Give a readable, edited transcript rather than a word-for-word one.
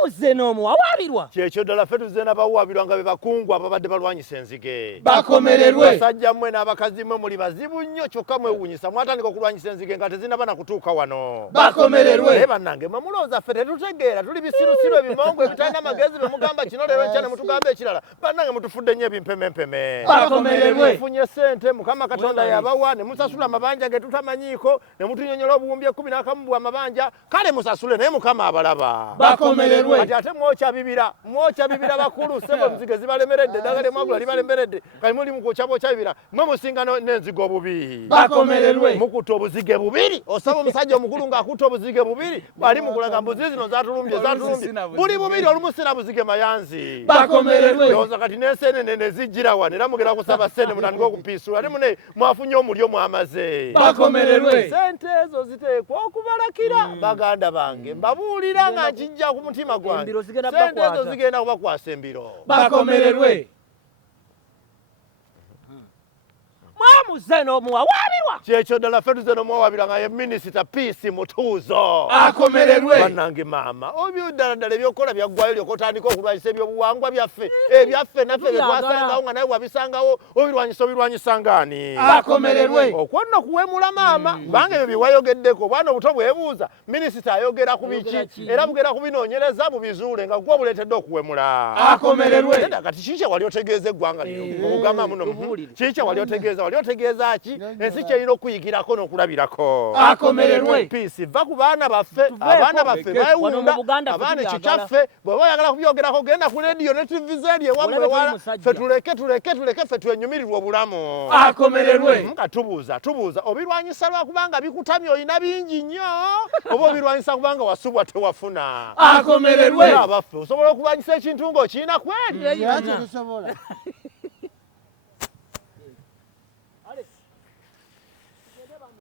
Mwamuze n'omu wawabirwa. Kyekyo ddala ffe tuzze n'abawabirwa nga be bakungu ababadde balwanyisa enzige. Bakomererwe. Basajja mmwe n'abakazi mmwe muli bazibu nnyo kyokka mwewuunyisa mwatandika okulwanyisa enzige nga tezinaba na kutuuka wano. Bakomererwe. Naye bannange mmwe mulowooza ffe tetutegeera tuli bisirusiru ebimongo ebitalina amagezi be mugamba kino leero enkya ne mutugamba ekirala. Bannange mutufudde nnyo ebimpemempeme. Bakomererwe. Mufunye ssente Mukama Katonda yabawa ne musasula amabanja ge tutamanyiiko ne mutunyonyola obuwumbi 11 bwa mabanja kale musasule naye Mukama abalaba. Bakomererwe. Kati ate mwokya bibira bakulu sebo enzige zibalemeredde eddagala ly'emwagula libalemeredde kali muli mu kwokya bibira mmwe musinga n'enzige obubi. Bakomererwe. Mukuta obuzige bubiri osaba omusajja omukulu ng'akuta obuzige bubiri bw'ali mu kulaga mbuzi zino zatulumbye buli bubiri olumusira buzige mayanzi. Bakomererwe. Ndowooza kati n'enseenene ne zijjira wano era mugenda kusaba ssente mutandika okupiisula ate mune mwafunye omulyo mwamaze. Bakomererwe. Sente ezo ziteekwa okubalakira baganda bange mbabuulira nga nkijja ku mutima gwange sente ezo zigenda kubakwasa embiro. Bakomererwe. Mwamuze n'omu wawabirwa. Kyekyo ddala ffe tuzze n'omuwawabira nga ye minisita Peace Mutuuzo. Akomererwe. Bannange maama obyo ddala ddala ebyokola byaggwayo lyokka otandika okulwanyisa ebyobuwangwa byaffe ebyaffe naffe bye twasangawo nga naye wabisangawo obirwanyisa ngaani. Akomererwe. Okwo nno kuwemula maama kubanga ebyo bye wayogeddeko obwana obuto bwebuuza minisita ayogera ku biki era bugera kubinoonyereza bubizuule nga gwe buleetedde okuwemula. Akomererwe. Kati kiki wali otegeeza eggwanga lino ogamba muno kiki wali otegeeza ki ensi kyerina okuyigirako n'okulabirako. Akomererwe. Peace va ku baana baffe bayewunda abaana ekikyaffe bwe bayagala kubyogerako genda ku rediyo ne TV zeri ewammwe ewala ffe tuleke ffe twenyumirirwe obulamu. Akomererwe. Nga tubuuza obirwanyisa lwakubanga bikutamye olina bingi nnyo oba obirwanyisa kubanga wasubwa tewafuna. Akomererwe. Abaffe osobola okulwanyisa ekintu ng'okirina kweri.